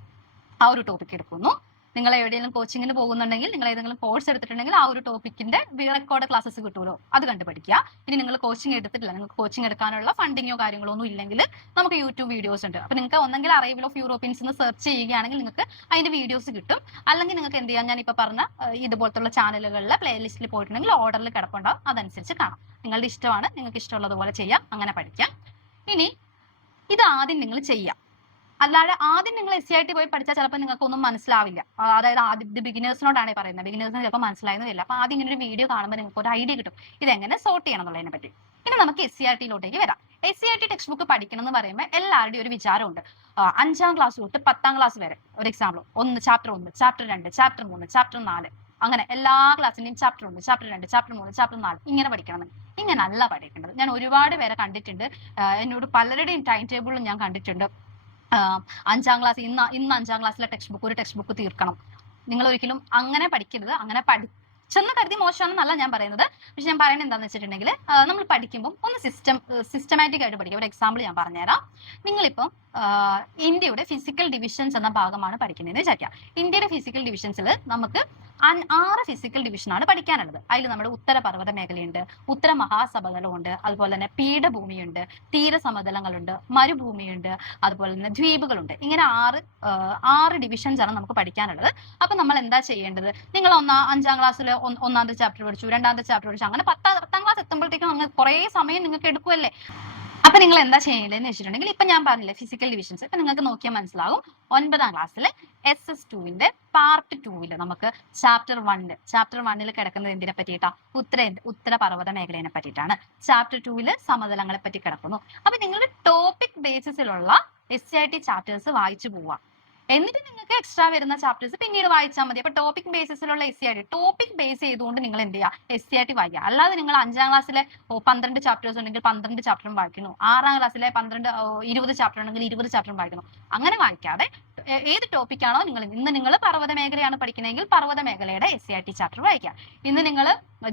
ആ ഒരു ടോപ്പിക് എടുക്കുന്നു. നിങ്ങൾ എവിടെയെങ്കിലും കോച്ചിങ്ങിന് പോകുന്നുണ്ടെങ്കിൽ, നിങ്ങൾ ഏതെങ്കിലും കോഴ്സ് എടുത്തിട്ടുണ്ടെങ്കിൽ ആ ഒരു ടോപ്പിക്കിന്റെ റെക്കോർഡ് ക്ലാസ്സസ് കിട്ടുമല്ലോ, അത് കണ്ട് പഠിക്കുക. ഇനി നിങ്ങൾ കോച്ചിങ് എടുത്തിട്ടില്ല, നിങ്ങൾക്ക് കോച്ചിങ് എടുക്കാനുള്ള ഫണ്ടിങ്ങോ കാര്യങ്ങളോ ഒന്നും ഇല്ലെങ്കിൽ നമുക്ക് യൂട്യൂബ് വീഡിയോസ് ഉണ്ട്. അപ്പൊ നിങ്ങൾക്ക് ഒന്നെങ്കിൽ അറൈവൽ ഓഫ് യൂറോപ്യൻസ് എന്ന് സെർച്ച് ചെയ്യുകയാണെങ്കിൽ നിങ്ങൾക്ക് അതിന്റെ വീഡിയോസ് കിട്ടും. അല്ലെങ്കിൽ നിങ്ങൾക്ക് എന്ത് ചെയ്യാം, ഞാൻ ഇപ്പൊ പറഞ്ഞ ഇതുപോലത്തുള്ള ചാനലുകളിലെ പ്ലേലിസ്റ്റിൽ പോയിട്ടുണ്ടെങ്കിൽ ഓർഡറിൽ കിടപ്പുണ്ടാവും, അതനുസരിച്ച് കാണാം. നിങ്ങളുടെ ഇഷ്ടമാണ്, നിങ്ങൾക്ക് ഇഷ്ടമുള്ളതുപോലെ ചെയ്യാം, അങ്ങനെ പഠിക്കാം. ഇനി ഇത് ആദ്യം നിങ്ങൾ ചെയ്യാം. അല്ലാതെ ആദ്യം നിങ്ങൾ SCIT പോയി പഠിച്ചാൽ ചിലപ്പോൾ നിങ്ങൾക്ക് ഒന്നും മനസ്സിലാവില്ല. അതായത് ആദ്യം ബിഗിനേഴ്സിനോടാണ് പറയുന്നത്, ബിഗിനേഴ്സിന് ചിലപ്പോൾ മനസ്സിലായെന്നില്ല. അപ്പൊ ആദ്യം ഇങ്ങനെ ഒരു വീഡിയോ കാണുമ്പോൾ നിങ്ങൾക്ക് ഒരു ഐഡിയ കിട്ടും ഇതെങ്ങനെ സോർട്ട് ചെയ്യണം എന്നുള്ളതിനെ പറ്റി. ഇനി നമുക്ക് SCITയിലോട്ടേക്ക് വരാം. SCIT ടെക്സ്റ്റ് ബുക്ക് പഠിക്കണം എന്ന് പറയുമ്പോൾ എല്ലാവരുടെയും ഒരു വിചാരമുണ്ട്, 5ാം ക്ലാസ് തൊട്ട് 10ാം ക്ലാസ് വരെ. ഒരു example, chapter 1, chapter 2, chapter 3, chapter 4, അങ്ങനെ എല്ലാ ക്ലാസ്സിന്റെയും ചാപ്റ്റർ 1, ചാപ്റ്റർ 2, ചാപ്റ്റർ 3, ചാപ്റ്റർ 4 ഇങ്ങനെ പഠിക്കണം. ഇങ്ങനല്ല പഠിക്കേണ്ടത്. ഞാൻ ഒരുപാട് പേരെ കണ്ടിട്ടുണ്ട്, എന്നോട് പലരുടെയും ടൈം ടേബിളും ഞാൻ കണ്ടിട്ടുണ്ട്. 5ാം ക്ലാസ്, ഇന്ന് 5ാം ക്ലാസ്സിലെ ഒരു ടെക്സ്റ്റ് ബുക്ക് തീർക്കണം. നിങ്ങൾ ഒരിക്കലും അങ്ങനെ പഠിക്കരുത്. അങ്ങനെ പഠിച്ചെന്ന് കരുതി മോശമാണെന്നല്ല ഞാൻ പറയുന്നത്. പക്ഷെ ഞാൻ പറയുന്നത് എന്താണെന്ന് വെച്ചിട്ടുണ്ടെങ്കിൽ, നമ്മൾ പഠിക്കുമ്പോൾ ഒന്ന് സിസ്റ്റമാറ്റിക് ആയിട്ട് പഠിക്കുക. ഒരു എക്സാമ്പിൾ ഞാൻ പറഞ്ഞുതരാം. നിങ്ങളിപ്പം ഇന്ത്യയുടെ ഫിസിക്കൽ ഡിവിഷൻസ് എന്ന ഭാഗമാണ് പഠിക്കുന്നതെന്ന് വിചാരിക്കുക. ഇന്ത്യയുടെ ഫിസിക്കൽ ഡിവിഷൻസിൽ നമുക്ക് 6 ഫിസിക്കൽ ഡിവിഷനാണ് പഠിക്കാനുള്ളത്. അതിൽ നമ്മുടെ ഉത്തരപർവ്വത മേഖലയുണ്ട്, ഉത്തര മഹാസഭകളുണ്ട്, അതുപോലെ തന്നെ പീഠഭൂമിയുണ്ട്, തീരസമതലങ്ങളുണ്ട്, മരുഭൂമിയുണ്ട്, അതുപോലെ തന്നെ ദ്വീപുകളുണ്ട്. ഇങ്ങനെ 6 ഡിവിഷൻസ് ആണ് നമുക്ക് പഠിക്കാനുള്ളത്. അപ്പൊ നമ്മൾ എന്താ ചെയ്യേണ്ടത്, നിങ്ങൾ 5ാം ക്ലാസ്സിൽ 1ാമത്തെ ചാപ്റ്റർ പഠിച്ചു, 2ാമത്തെ ചാപ്റ്റർ പഠിച്ചു, അങ്ങനെ 10ാം ക്ലാസ് എത്തുമ്പോഴത്തേക്കും അങ്ങനെ കുറേ സമയം നിങ്ങൾക്ക് എടുക്കുമല്ലേ. അപ്പൊ നിങ്ങൾ എന്താ ചെയ്യേണ്ടതെന്ന് വെച്ചിട്ടുണ്ടെങ്കിൽ, ഇപ്പൊ ഞാൻ പറഞ്ഞില്ലേ ഫിസിക്കൽ ഡിവിഷൻസ്, ഇപ്പൊ നിങ്ങൾക്ക് നോക്കിയാൽ മനസ്സിലാവും. 9ാം ക്ലാസ്സിൽ SS2 പാർട്ട് 2 നമുക്ക് ചാപ്റ്റർ 1 കിടക്കുന്നത് എന്തിനെ പറ്റിയിട്ടാ, ഉത്തരപർവ്വത മേഖലയെ പറ്റിയിട്ടാണ്. ചാപ്റ്റർ 2 സമതലങ്ങളെ പറ്റി കിടക്കുന്നു. അപ്പൊ നിങ്ങളുടെ ടോപ്പിക് ബേസിസിലുള്ള SCIT ചാപ്റ്റേഴ്സ് വായിച്ചു പോവാ. എന്നിട്ട് നിങ്ങൾക്ക് എക്സ്ട്രാ വരുന്ന ചാപ്റ്റേഴ്സ് പിന്നീട് വായിച്ചാൽ മതി. അപ്പൊ ടോപ്പിക് ബേസിസിലുള്ള SCIT, ടോപ്പിക് ബേസ് ചെയ്തുകൊണ്ട് നിങ്ങൾ എന്ത് ചെയ്യുക, SCIT വായിക്കുക. അല്ലാതെ നിങ്ങൾ 5ാം ക്ലാസ്സിലെ 12 ചാപ്റ്റേഴ്സ് ഉണ്ടെങ്കിൽ 12 ചാപ്റ്ററും വായിക്കുന്നു, 6ാം ക്ലാസ്സിലെ 20 ചാപ്റ്റർ ഉണ്ടെങ്കിൽ 20 ചാപ്റ്ററും വായിക്കുന്നു. അങ്ങനെ വായിക്കാതെ ഏത് ടോപ്പിക്കാണോ നിങ്ങൾ, ഇന്ന് നിങ്ങൾ പർവ്വത മേഖലയാണ് പഠിക്കുന്നതെങ്കിൽ പർവ്വത മേഖലയുടെ SCIT ചാപ്റ്റർ വായിക്കുക. ഇന്ന് നിങ്ങൾ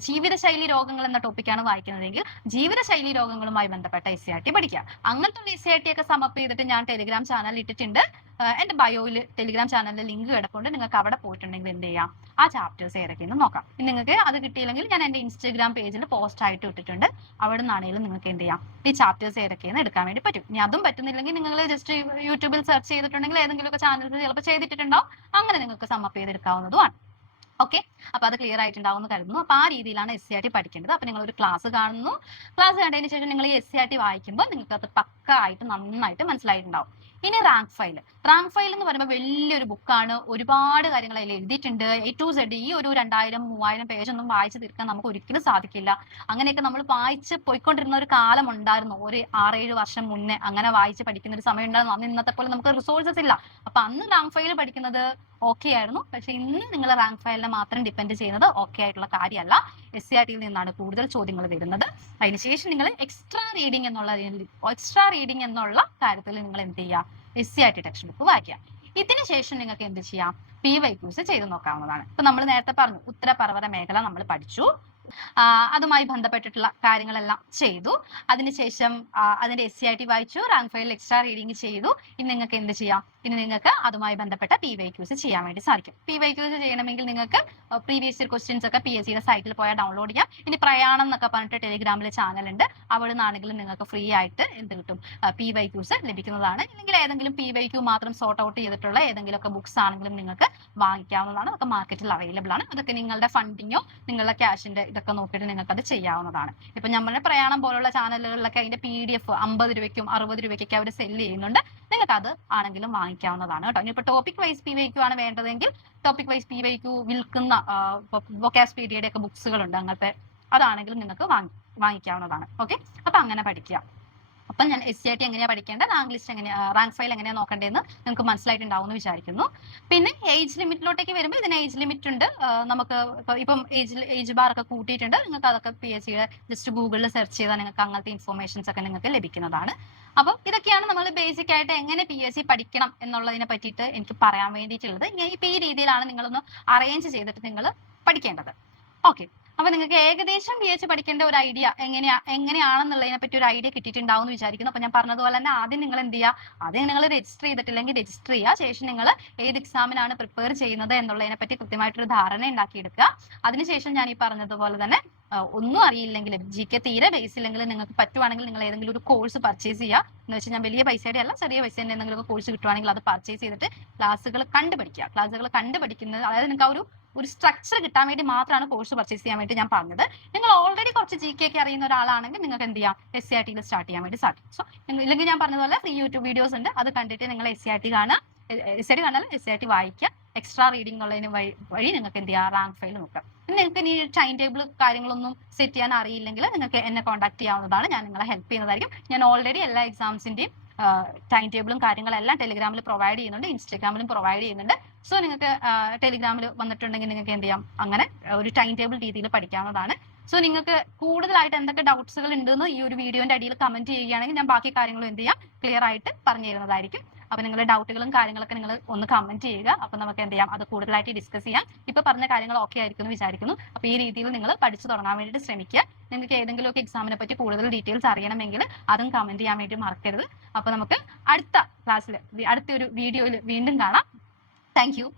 ജീവിതശൈലി രോഗങ്ങൾ എന്ന ടോപ്പിക്കാണ് വായിക്കുന്നതെങ്കിൽ ജീവിതശൈലി രോഗങ്ങളുമായി ബന്ധപ്പെട്ട SCERT പഠിക്കുക. അങ്ങനത്തെ SCERT ഒക്കെ സമപ്പ് ചെയ്തിട്ട് ഞാൻ ടെലിഗ്രാം ചാനൽ ഇട്ടിട്ടുണ്ട്. എന്റെ ബയോയിൽ ടെലിഗ്രാം ചാനലിന്റെ ലിങ്ക് കിടപ്പുണ്ട്. നിങ്ങൾക്ക് അവിടെ പോയിട്ടുണ്ടെങ്കിൽ എന്ത് ചെയ്യാം, ആ ചാപ്റ്റേഴ്സ് ഏതൊക്കെയെന്ന് നോക്കാം. നിങ്ങൾക്ക് അത് കിട്ടിയില്ലെങ്കിൽ ഞാൻ എന്റെ ഇൻസ്റ്റാഗ്രാം പേജിൽ പോസ്റ്റ് ആയിട്ട് ഇട്ടിട്ടുണ്ട്. അവിടെ നിന്നാണെങ്കിലും നിങ്ങൾക്ക് എന്ത് ചെയ്യാം, ഈ ചാപ്റ്റേഴ്സ് ഏതൊക്കെയെന്ന് എടുക്കാൻ വേണ്ടി പറ്റും. ഇനി അതും പറ്റുന്നില്ലെങ്കിൽ നിങ്ങൾ ജസ്റ്റ് യൂട്യൂബിൽ സെർച്ച് ചെയ്തിട്ടുണ്ടെങ്കിൽ ഏതെങ്കിലുമൊക്കെ ചാനൽസ് ചിലപ്പോൾ ചെയ്തിട്ടുണ്ടാവും. അങ്ങനെ നിങ്ങൾക്ക് സമപ്പ് ചെയ്തെടുക്കാവുന്നതുമാണ്. ഓക്കെ, അപ്പൊ അത് ക്ലിയർ ആയിട്ടുണ്ടാവും കരുതുന്നു. അപ്പൊ ആ രീതിയിലാണ് SCERT പഠിക്കേണ്ടത്. അപ്പൊ നിങ്ങൾ ഒരു ക്ലാസ് കാണുന്നു, ക്ലാസ് കണ്ടതിന് ശേഷം നിങ്ങൾ ഈ SCERT വായിക്കുമ്പോൾ നിങ്ങൾക്ക് അത് പക്ക ആയിട്ട് നന്നായിട്ട് മനസ്സിലായിട്ടുണ്ടാവും. ഇനി റാങ്ക് ഫയൽ എന്ന് പറയുമ്പോൾ വലിയൊരു ബുക്കാണ്. ഒരുപാട് കാര്യങ്ങൾ അതിൽ എഴുതിയിട്ടുണ്ട്. A to Z. ഈ ഒരു 2000-3000 പേജ് ഒന്നും വായിച്ചു തീർക്കാൻ നമുക്ക് ഒരിക്കലും സാധിക്കില്ല. അങ്ങനെയൊക്കെ നമ്മൾ വായിച്ച് പോയിക്കൊണ്ടിരുന്ന ഒരു കാലം ഉണ്ടായിരുന്നു, ഒരു 6-7 വർഷം മുന്നേ. അങ്ങനെ വായിച്ച് പഠിക്കുന്ന ഒരു സമയം ഉണ്ടായിരുന്നു. അന്ന് ഇന്നത്തെ പോലെ നമുക്ക് റിസോഴ്സസ് ഇല്ല. അപ്പൊ അന്ന് റാങ്ക് ഫയൽ പഠിക്കുന്നത് ഓക്കെ ആയിരുന്നു. പക്ഷെ ഇന്ന് നിങ്ങൾ റാങ്ക് ഫയലിനെ മാത്രം ഡിപ്പെൻഡ് ചെയ്യുന്നത് ഓക്കെ ആയിട്ടുള്ള കാര്യമല്ല. SCERT-യിൽ നിന്നാണ് കൂടുതൽ ചോദ്യങ്ങൾ വരുന്നത്. അതിനുശേഷം നിങ്ങൾ എക്സ്ട്രാ റീഡിംഗ് എന്നുള്ള കാര്യത്തിൽ നിങ്ങൾ എന്ത് ചെയ്യുക, SCERT ടെക്സ്റ്റ് ബുക്ക് വായിക്കുക. ഇതിന് ശേഷം നിങ്ങൾക്ക് എന്ത് ചെയ്യാം, PYQs ചെയ്ത് നോക്കാവുന്നതാണ്. ഇപ്പൊ നമ്മൾ നേരത്തെ പറഞ്ഞു, ഉത്തരപർവ്വത മേഖല നമ്മൾ പഠിച്ചു. അതുമായി ബന്ധപ്പെട്ടിട്ടുള്ള കാര്യങ്ങളെല്ലാം ചെയ്തു. അതിനുശേഷം അതിന്റെ SCERT വായിച്ചു, റാങ്ക് ഫയലിൽ എക്സ്ട്രാ റീഡിംഗ് ചെയ്തു. ഇനി നിങ്ങൾക്ക് എന്ത് ചെയ്യാം, ഇനി നിങ്ങൾക്ക് അതുമായി ബന്ധപ്പെട്ട PYQs ചെയ്യാൻ വേണ്ടി സാധിക്കും. PYQs ചെയ്യണമെങ്കിൽ നിങ്ങൾക്ക് പ്രീവിയസ് ഇയർ ക്വസ്റ്റ്യൻസ് ഒക്കെ PSCയുടെ സൈറ്റിൽ പോയാൽ ഡൗൺലോഡ് ചെയ്യാം. ഇനി പ്രയാണം എന്നൊക്കെ പറഞ്ഞിട്ട് ടെലിഗ്രാമിൽ ചാനൽ ഉണ്ട്. അവിടെ നിന്നാണെങ്കിലും നിങ്ങൾക്ക് ഫ്രീ ആയിട്ട് എന്ത് കിട്ടും, PYQs ലഭിക്കുന്നതാണ്. അല്ലെങ്കിൽ ഏതെങ്കിലും PYQ മാത്രം സോർട്ട് ഔട്ട് ചെയ്തിട്ടുള്ള ഏതെങ്കിലുമൊക്കെ ബുക്സ് ആണെങ്കിലും നിങ്ങൾക്ക് വാങ്ങിക്കാവുന്നതാണ്. അതൊക്കെ മാർക്കറ്റിൽ അവൈലബിൾ ആണ്. അതൊക്കെ നിങ്ങളുടെ ഫണ്ടിങ്ങോ നിങ്ങളുടെ ക്യാഷിന്റെ ഇതൊക്കെ നോക്കിയിട്ട് നിങ്ങൾക്ക് അത് ചെയ്യാവുന്നതാണ്. ഇപ്പൊ നമ്മുടെ പ്രയാണം പോലുള്ള ചാനലുകളിലൊക്കെ അതിന്റെ PDF 50 രൂപയ്ക്കും 60 രൂപയ്ക്കൊക്കെ അവർ സെല്ല് ചെയ്യുന്നുണ്ട്. നിങ്ങൾക്ക് അത് ആണെങ്കിലും വാങ്ങിക്കാവുന്നതാണ് കേട്ടോ. ഇനിയിപ്പോൾ ടോപ്പിക് വൈസ് PYQ ആണ് വേണ്ടതെങ്കിൽ ടോപ്പിക് വൈസ് PYQ വിൽക്കുന്ന വൊക്കാസ്പീഡിയയുടെ ഒക്കെ ബുക്സുകളുണ്ട്. അങ്ങനത്തെ അതാണെങ്കിലും നിങ്ങൾക്ക് വാങ്ങിക്കാവുന്നതാണ്. ഓക്കെ, അപ്പൊ അങ്ങനെ പഠിക്കുക. അപ്പം ഞാൻ SCERT എങ്ങനെയാണ് പഠിക്കേണ്ടത്, റാങ്ക് ഫയൽ എങ്ങനെയാണ് നോക്കേണ്ടതെന്ന് നിങ്ങൾക്ക് മനസ്സിലായിട്ടുണ്ടാവും എന്ന് വിചാരിക്കുന്നു. പിന്നെ ഏജ് ലിമിറ്റിലോട്ടേക്ക് വരുമ്പോൾ ഇതിന് ഏജ് ലിമിറ്റ് ഉണ്ട്. നമുക്ക് ഇപ്പം ഏജ് ബാർ ഒക്കെ കൂട്ടിയിട്ടുണ്ട്. നിങ്ങൾക്ക് അതൊക്കെ PSCയുടെ ജസ്റ്റ് ഗൂഗിളിൽ സെർച്ച് ചെയ്താൽ നിങ്ങൾക്ക് അങ്ങനത്തെ ഇൻഫോർമേഷൻസ് ഒക്കെ നിങ്ങൾക്ക് ലഭിക്കുന്നതാണ്. അപ്പം ഇതൊക്കെയാണ് നമ്മൾ ബേസിക് ആയിട്ട് എങ്ങനെ PSC പഠിക്കണം എന്നുള്ളതിനെ പറ്റിയിട്ട് എനിക്ക് പറയാൻ വേണ്ടിയിട്ടുള്ളത്. ഇപ്പൊ ഈ രീതിയിലാണ് നിങ്ങളൊന്ന് അറേഞ്ച് ചെയ്തിട്ട് നിങ്ങൾ പഠിക്കേണ്ടത്. ഓക്കെ, അപ്പൊ നിങ്ങൾക്ക് ഏകദേശം PH പഠിക്കേണ്ട ഒരു ഐഡിയ എങ്ങനെയാണെന്നുള്ളതിനെ പറ്റി ഒരു ഐഡിയ കിട്ടിയിട്ടുണ്ടാവും എന്ന് വിചാരിക്കുന്നു. അപ്പൊ ഞാൻ പറഞ്ഞതുപോലെ തന്നെ ആദ്യം നിങ്ങൾ എന്ത് ചെയ്യുക, ആദ്യം നിങ്ങൾ രജിസ്റ്റർ ചെയ്തിട്ടില്ലെങ്കിൽ രജിസ്റ്റർ ചെയ്യുക. ശേഷം നിങ്ങൾ ഏത് എക്സാമിനാണ് പ്രിപ്പയർ ചെയ്യുന്നത് എന്നുള്ളതിനെ പറ്റി കൃത്യമായിട്ടൊരു ധാരണ ഉണ്ടാക്കിയെടുക്കുക. അതിനുശേഷം ഞാൻ ഈ പറഞ്ഞതുപോലെ തന്നെ ഒന്നും അറിയില്ലെങ്കിൽ, GK തീരെ ബേസ് ഇല്ലെങ്കിൽ നിങ്ങൾക്ക് പറ്റുവാണെങ്കിൽ നിങ്ങൾ ഏതെങ്കിലും ഒരു കോഴ്സ് പർച്ചേസ് ചെയ്യുക. എന്ന് വെച്ചാൽ ഞാൻ വലിയ പൈസയുടെ അല്ല, ചെറിയ പൈസയുടെ എന്തെങ്കിലും കോഴ്സ് കിട്ടുവാണെങ്കിൽ അത് പർച്ചേസ് ചെയ്തിട്ട് ക്ലാസ്സുകൾ കണ്ടുപഠിക്കുന്നത്, അതായത് നിങ്ങൾക്ക് ഒരു സ്ട്രക്ചർ കിട്ടാൻ വേണ്ടി മാത്രമാണ് കോഴ്സ് പർച്ചേസ് ചെയ്യാൻ വേണ്ടി ഞാൻ പറഞ്ഞത്. നിങ്ങൾ ഓൾറെഡി കുറച്ച് GK ഒക്കെ അറിയുന്ന ഒരാളാണെങ്കിൽ നിങ്ങൾക്ക് എന്ത് ചെയ്യാം, SCERT-യിൽ സ്റ്റാർട്ട് ചെയ്യാൻ വേണ്ടി സാധിക്കും. സോ ഇല്ലെങ്കിൽ ഞാൻ പറഞ്ഞതുപോലെ ഫ്രീ യൂട്യൂബ് വീഡിയോസ് ഉണ്ട്, അത് കണ്ടിട്ട് നിങ്ങൾ SCERT കാണാൻ SCERT വായിക്കുക. എക്സ്ട്രാ റീഡിംഗ് എന്നുള്ളതിന് വഴി നിങ്ങൾക്ക് എന്ത് ചെയ്യാം, റാങ്ക് ഫയൽ നോക്കാം. നിങ്ങൾക്ക് ഇനി ടൈം ടേബിൾ കാര്യങ്ങളൊന്നും സെറ്റ് ചെയ്യാൻ അറിയില്ലെങ്കിൽ നിങ്ങൾക്ക് എന്നെ കോൺടാക്ട് ചെയ്യാവുന്നതാണ്. ഞാൻ നിങ്ങളെ ഹെൽപ്പ് ചെയ്യുന്നതായിരിക്കും. ഞാൻ ഓൾറെഡി എല്ലാ എക്സാംസിന്റെയും ടൈം ടേബിളും കാര്യങ്ങളെല്ലാം ടെലിഗ്രാമിൽ പ്രൊവൈഡ് ചെയ്യുന്നുണ്ട്, ഇൻസ്റ്റാഗ്രാമിലും പ്രൊവൈഡ് ചെയ്യുന്നുണ്ട്. സോ നിങ്ങൾക്ക് ടെലിഗ്രാമിൽ വന്നിട്ടുണ്ടെങ്കിൽ നിങ്ങൾക്ക് എന്ത് ചെയ്യാം, അങ്ങനെ ഒരു ടൈം ടേബിൾ രീതിയിൽ പഠിക്കാവുന്നതാണ്. സോ നിങ്ങൾക്ക് കൂടുതലായിട്ട് എന്തൊക്കെ ഡൗട്ട്സുകൾ ഉണ്ടെന്ന് ഈ ഒരു വീഡിയോന്റെ അടിയിൽ കമന്റ് ചെയ്യുകയാണെങ്കിൽ ഞാൻ ബാക്കി കാര്യങ്ങളും എന്ത് ചെയ്യാം, ക്ലിയർ ആയിട്ട് പറഞ്ഞു തരുന്നതായിരിക്കും. അപ്പൊ നിങ്ങളുടെ ഡൗട്ടുകളും കാര്യങ്ങളൊക്കെ നിങ്ങൾ ഒന്ന് കമന്റ് ചെയ്യുക. അപ്പൊ നമുക്ക് എന്ത് ചെയ്യാം, അത് കൂടുതലായിട്ട് ഡിസ്കസ് ചെയ്യാം. ഇപ്പൊ പറഞ്ഞ കാര്യങ്ങൾ ഓക്കെ ആയിരിക്കും എന്ന് വിചാരിക്കുന്നു. അപ്പൊ ഈ രീതിയിൽ നിങ്ങൾ പഠിച്ചു തുടങ്ങാൻ വേണ്ടിയിട്ട് ശ്രമിക്കുക. നിങ്ങൾക്ക് ഏതെങ്കിലുമൊക്കെ എക്സാമിനെ പറ്റി കൂടുതൽ ഡീറ്റെയിൽസ് അറിയണമെങ്കിൽ അതും കമന്റ് ചെയ്യാൻ വേണ്ടി മറക്കരുത്. അപ്പൊ നമുക്ക് അടുത്ത ക്ലാസ്സിൽ, അടുത്തൊരു വീഡിയോയിൽ വീണ്ടും കാണാം. Thank you.